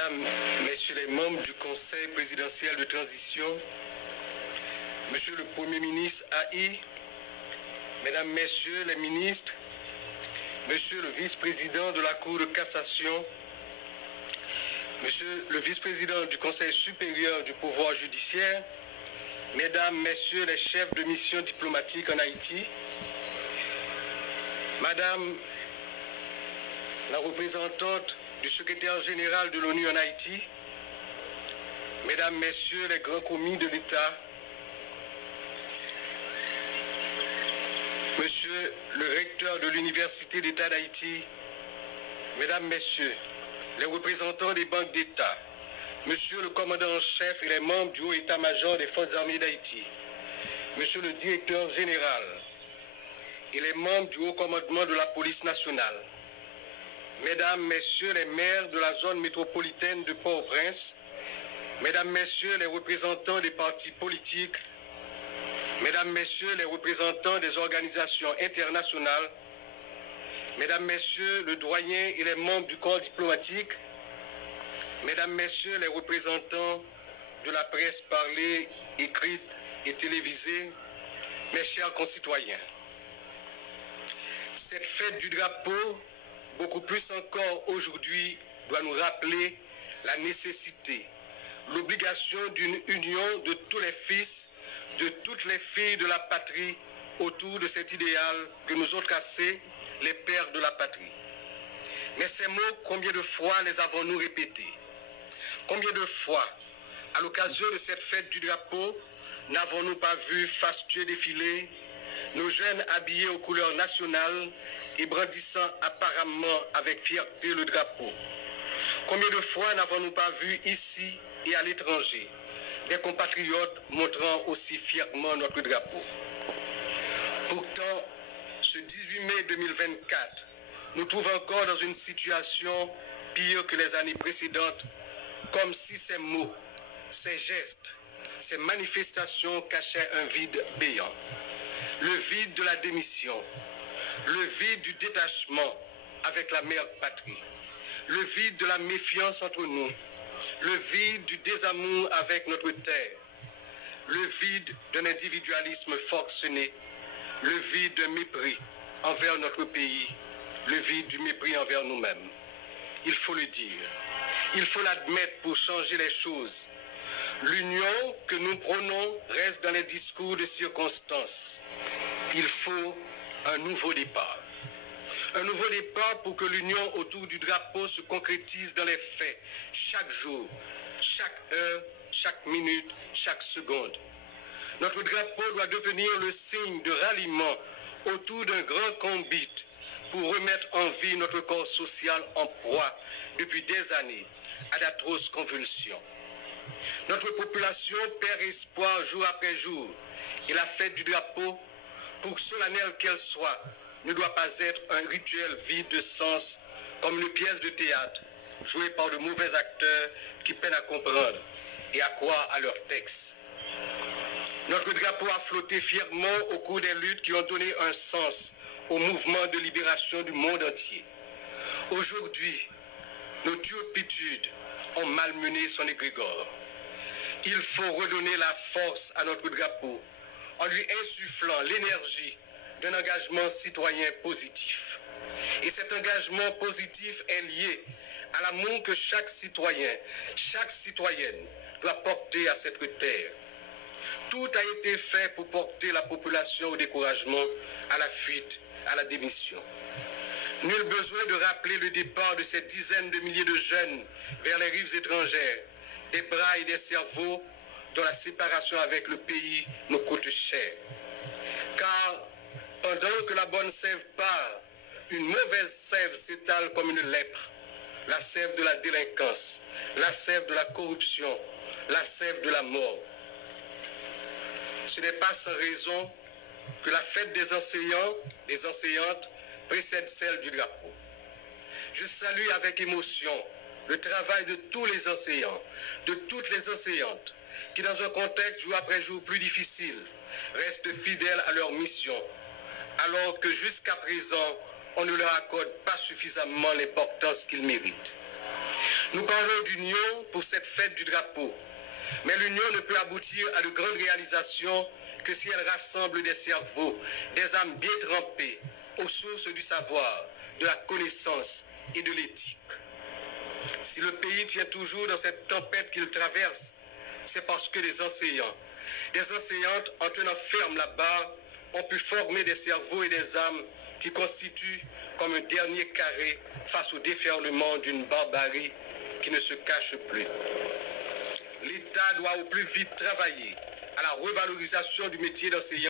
Mesdames, Messieurs les membres du Conseil présidentiel de transition, Monsieur le Premier ministre AI, Mesdames, Messieurs les ministres, Monsieur le vice-président de la Cour de cassation, Monsieur le vice-président du Conseil supérieur du pouvoir judiciaire, Mesdames, Messieurs les chefs de mission diplomatique en Haïti, Madame la représentante du secrétaire général de l'ONU en Haïti, Mesdames, Messieurs les grands commis de l'État, Monsieur le recteur de l'Université d'État d'Haïti, Mesdames, Messieurs les représentants des banques d'État, Monsieur le commandant en chef et les membres du haut état-major des forces armées d'Haïti, Monsieur le directeur général et les membres du haut commandement de la police nationale, Mesdames, Messieurs les maires de la zone métropolitaine de Port-au-Prince, Mesdames, Messieurs les représentants des partis politiques, Mesdames, Messieurs les représentants des organisations internationales, Mesdames, Messieurs le doyen et les membres du corps diplomatique, Mesdames, Messieurs les représentants de la presse parlée, écrite et télévisée, mes chers concitoyens, cette fête du drapeau, beaucoup plus encore aujourd'hui, doit nous rappeler la nécessité, l'obligation d'une union de tous les fils, de toutes les filles de la patrie autour de cet idéal que nous ont tracé les pères de la patrie. Mais ces mots, combien de fois les avons-nous répétés? Combien de fois, à l'occasion de cette fête du drapeau, n'avons-nous pas vu fastueux défiler nos jeunes habillés aux couleurs nationales et brandissant apparemment avec fierté le drapeau? Combien de fois n'avons-nous pas vu ici et à l'étranger des compatriotes montrant aussi fièrement notre drapeau? Pourtant, ce 18 mai 2024 nous trouve encore dans une situation pire que les années précédentes, comme si ces mots, ces gestes, ces manifestations cachaient un vide béant. Le vide de la démission, le vide du détachement avec la mère patrie, le vide de la méfiance entre nous, le vide du désamour avec notre terre, le vide d'un individualisme forcené, le vide d'un mépris envers notre pays, le vide du mépris envers nous-mêmes. Il faut le dire, il faut l'admettre pour changer les choses. L'union que nous prônons reste dans les discours de circonstance. Il faut un nouveau départ. Un nouveau départ pour que l'union autour du drapeau se concrétise dans les faits, chaque jour, chaque heure, chaque minute, chaque seconde. Notre drapeau doit devenir le signe de ralliement autour d'un grand combat pour remettre en vie notre corps social en proie depuis des années à d'atroces convulsions. Notre population perd espoir jour après jour et la fête du drapeau, pour solennelle qu'elle soit, ne doit pas être un rituel vide de sens comme une pièce de théâtre jouée par de mauvais acteurs qui peinent à comprendre et à croire à leur texte. Notre drapeau a flotté fièrement au cours des luttes qui ont donné un sens au mouvement de libération du monde entier. Aujourd'hui, nos turpitudes ont malmené son égrégore. Il faut redonner la force à notre drapeau en lui insufflant l'énergie d'un engagement citoyen positif. Et cet engagement positif est lié à l'amour que chaque citoyen, chaque citoyenne doit porter à cette terre. Tout a été fait pour porter la population au découragement, à la fuite, à la démission. Nul besoin de rappeler le départ de ces dizaines de milliers de jeunes vers les rives étrangères, des bras et des cerveaux dont la séparation avec le pays nous coûte cher. Car pendant que la bonne sève part, une mauvaise sève s'étale comme une lèpre. La sève de la délinquance, la sève de la corruption, la sève de la mort. Ce n'est pas sans raison que la fête des enseignants, des enseignantes, précède celle du drapeau. Je salue avec émotion le travail de tous les enseignants, de toutes les enseignantes, qui dans un contexte jour après jour plus difficile, restent fidèles à leur mission, alors que jusqu'à présent, on ne leur accorde pas suffisamment l'importance qu'ils méritent. Nous parlons d'union pour cette fête du drapeau, mais l'union ne peut aboutir à de grandes réalisations que si elle rassemble des cerveaux, des âmes bien trempées aux sources du savoir, de la connaissance et de l'éthique. Si le pays tient toujours dans cette tempête qu'il traverse, c'est parce que des enseignants, des enseignantes en tenant ferme la barre ont pu former des cerveaux et des âmes qui constituent comme un dernier carré face au déferlement d'une barbarie qui ne se cache plus. L'État doit au plus vite travailler à la revalorisation du métier d'enseignant.